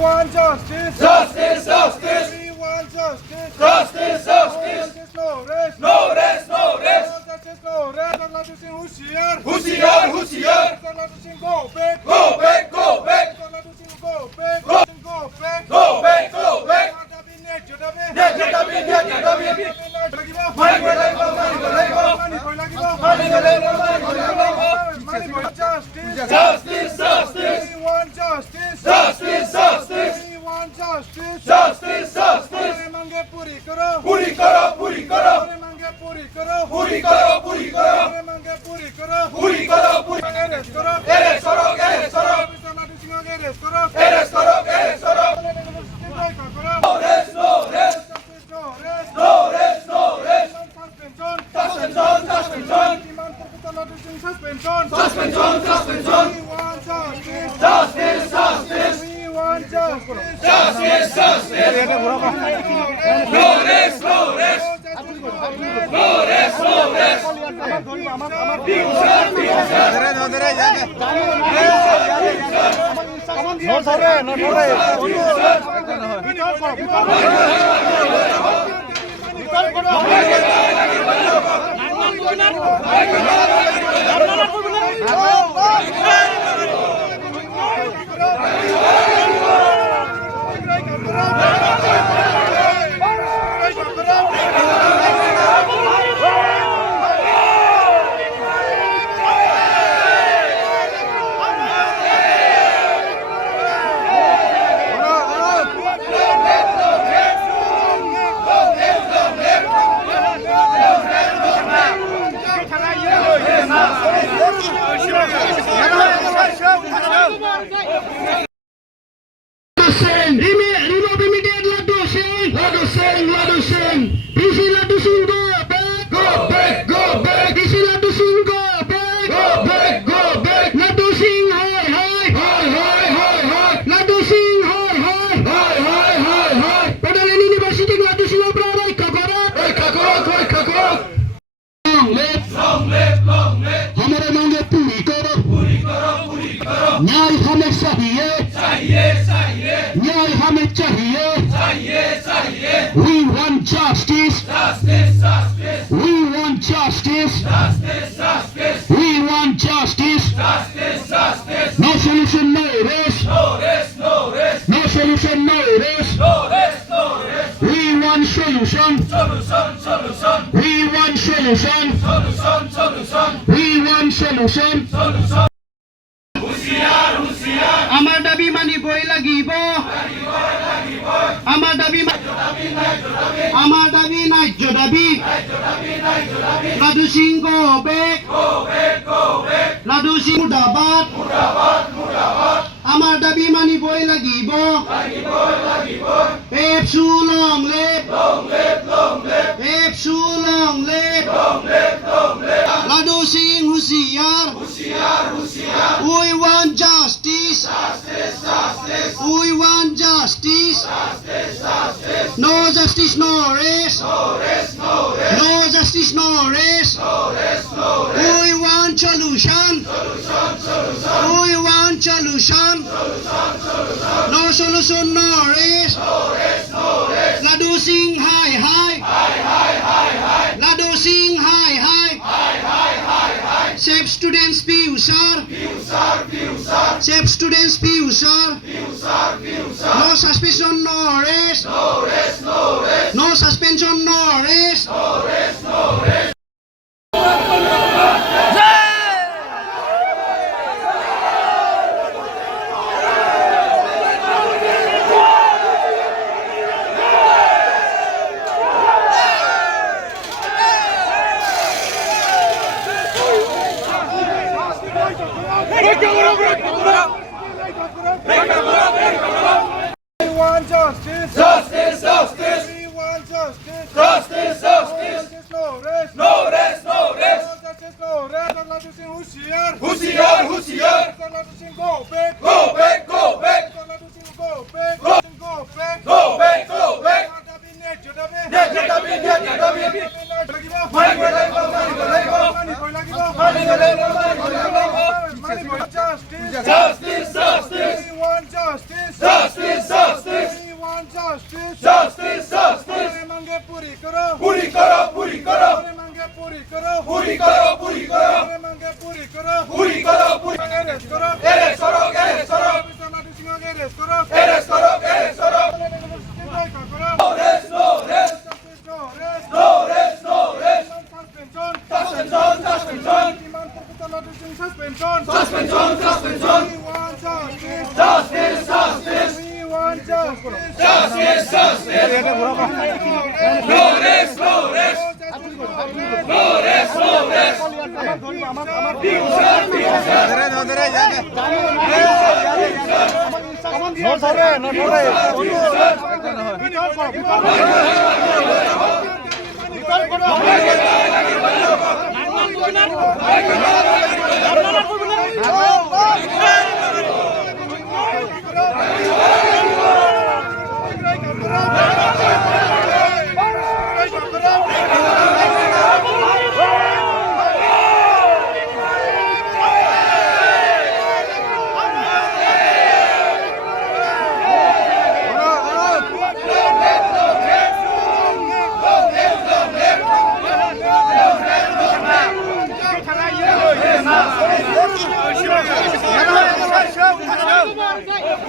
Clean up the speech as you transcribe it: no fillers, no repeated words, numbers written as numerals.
want justice. Justice, justice, We want justice. justice, justice. Justice, no rest. No rest, no rest. No justice, no rest. Sarlatu Singh Hushiyar. Hushiyar, hushiyar. Sarlatu Singh go back. Go back, go back. Sarlatu Singh go back. Go. Go back. Go back, go back. Justice, Justice, we want justice. justice, justice, We want justice. justice, justice. हमारे मांगे पूरी करो. पूरी करो, पूरी करो, हमारे मांगे पूरी करो. पूरी करो, पूरी करो, हमारे मांगे पूरी करो. पूरी करो, पूरी Arrest करो. Arrest करो, arrest करो, Sarlatu Singh को arrest करो. arrest करो, arrest करो. No rest, no rest, Justice, no rest. no rest, no rest. Suspension. Suspension, suspension, Demand for Sarlatu Singh suspension. suspension, suspension. We want justice. Justice, justice, We want justice. justice, justice. No rest, no rest, no rest, no rest. Remove immediate Laddu Singh. Laddu Singh, Laddu Singh. DC Laddu Singh go back. Go back, go back, DC Laddu Singh go back. go back, go back. Laddu Singh hi hi. Hi, hi, hi, hi. Laddu Singh hi hi. Hi, hi, hi, hi. Pedalin University Laddu Singh Prabhu Kakora. Hey, Kakorok, hey, Kakorok. Long live. Long live, long live. हमारे मांगे पूरी करो. पूरी करो, पूरी करो. न्याय हमें चाहिए. चाहिए, चाहिए, न्याय हमें चाहिए. चाहिए, चाहिए. We want justice. Justice, justice, We want justice. justice, justice, We want justice. justice, justice. No solution, no rest. No rest, no rest. No solution, no rest. No rest, no rest. We want solution. Solution, solution, We want solution. solution, solution, We want solution. solution. হুঁশিয়ার, হুঁশিয়ার. আমার দাবি মানিবই লাগিব। আমার দাবি আমার দাবি ন্যায্য দাবি। Laddu Singh go back. লাড্ডু সিং মুর্দাবাদ। আমার দাবি মানিবই লাগিব। পেপসু লং লেপ। পেপসু লং লেপ। লাড্ডু সিং হুঁশিয়ার। We want justice. We want justice. No justice, no rest. No justice, no rest. We want solution. We want solution. No solution, no rest. Laddu Singh hi hi. Laddu Singh hi hi. Save students future. Save students future. No suspension, no rest. No suspension, no rest. We want justice. Justice, justice, We want justice. justice, justice. Justice, no rest. No rest, no rest. No justice, no rest. Sarlatu Singh Hushiyar. হুঁশিয়ার, হুঁশিয়ার. Sarlatu Singh go back. Go back, go back, Sarlatu Singh go back. Go. Go back. go back, go back. দাবি ন্যায্য দাবি। ন্যায্য দাবি, ন্যায্য দাবি. লাগিব। মানিব লাগিব, মানিব লাগিব. মানিব লাগিব। মানিব লাগিব, মানিব লাগিব. মানিব rest, no rest. No rest, no rest. No,